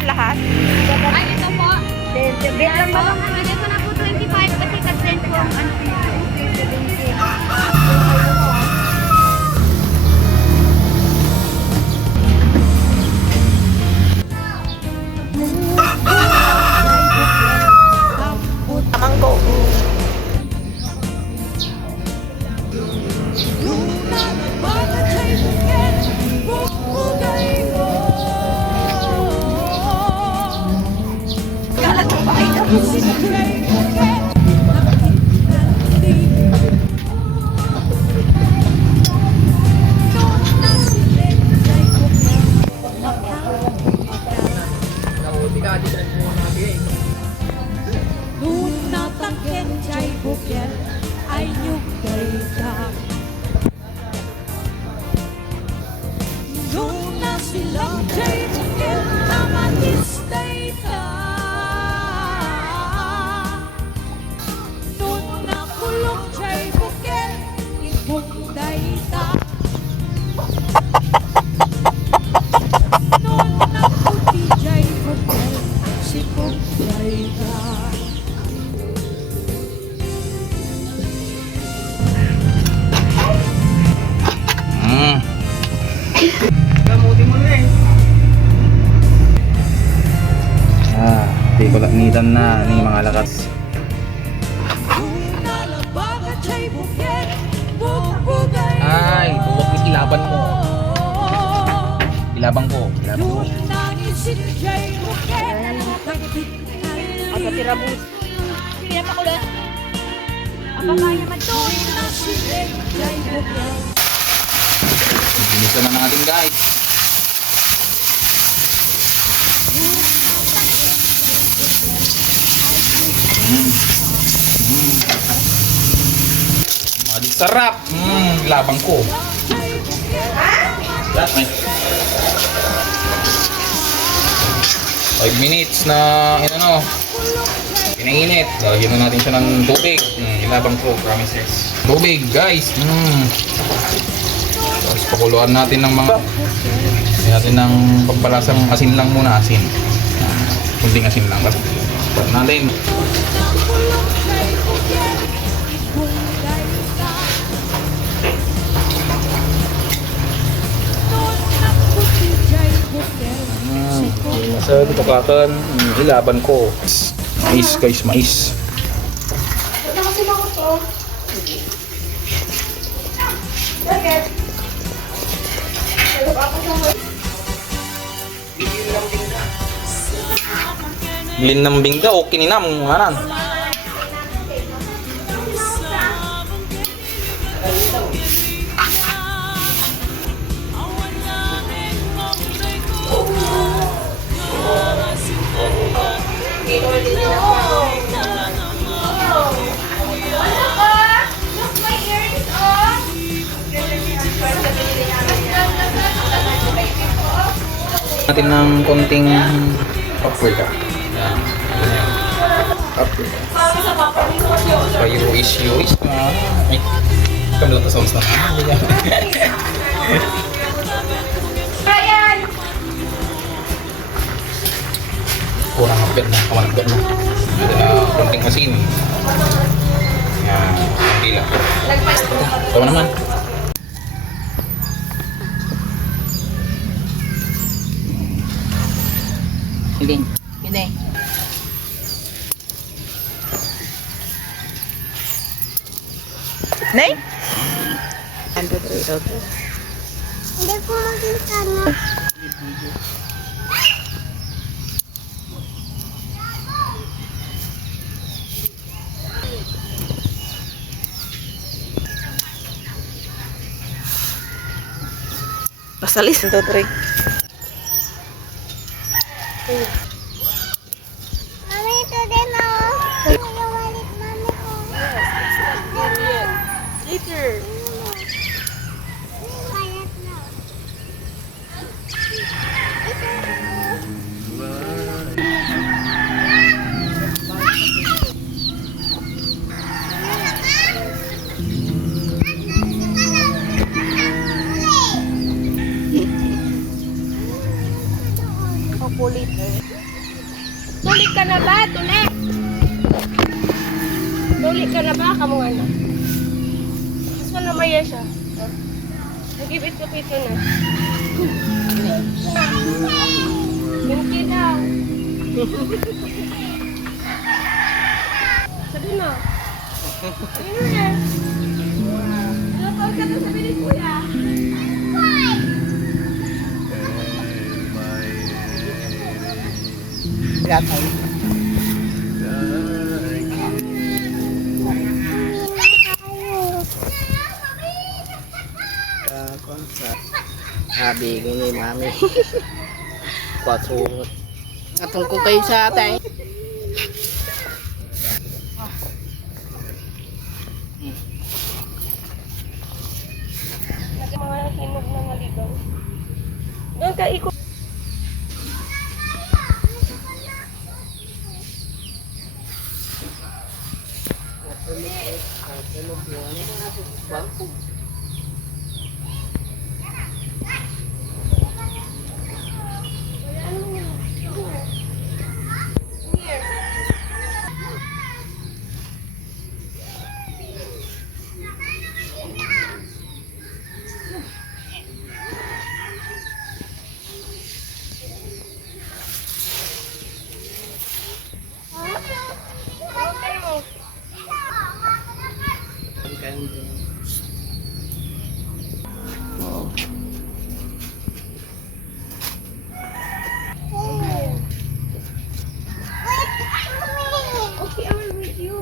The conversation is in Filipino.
yan lahat? Ay, ito po. Bit lang ba? Bigay ko na po 25 kasi kasend po ang ano. Mangko. Kalat mo ba? Gamutin mo na eh. Di ko lanitan na ng mga lakas. Ay, buwag ilaban mo. Ilabang ko. Agad si Rabus. Sige na makulit. Apa kaya naman to? Ginisa na natin guys. Madik sarap. Labang ko. Lahat may 5 minutes na pinainit. Lalagyan na natin siya ng tubig. Ilabang ko, promises. Tubig guys. Tapos pakuluan natin ng mga natin ng pagbalasang asin lang muna, asin. Kunting asin lang. Tapos natin. Sa tukakan, ilaban ko. Mais guys, mais. Bilin ng bingga o kininam nganan. Natin ng konting paprika. Paprika. Payuis na. Ay, kamila ka sounds na. Kurang hapit na, kamanagbat na. Ito na konting asin. Yan, hindi lang. Tama naman. Hindi. Hindi. Nay? Ando dito. Hindi ko makita na. Pasalis ito, Trey. Mami, ito din oh. Nagawalit mami oh. Later. Nagawalit na. Pupulit. Tulik ka na ba? Tulik! Tulik ka na ba? Kamu nga na. Mas manamaya siya. Nagibit ko pito na. Binti daw. Sabi mo. Sabi mo yan. Napawag ka na sabi ni Kuya. Gatay. Sabi ko ni mami. Pasungot. Atong ko kayo sa atay. Mga hinog na maligaw. Doon ka ikot. Okay, I will with you.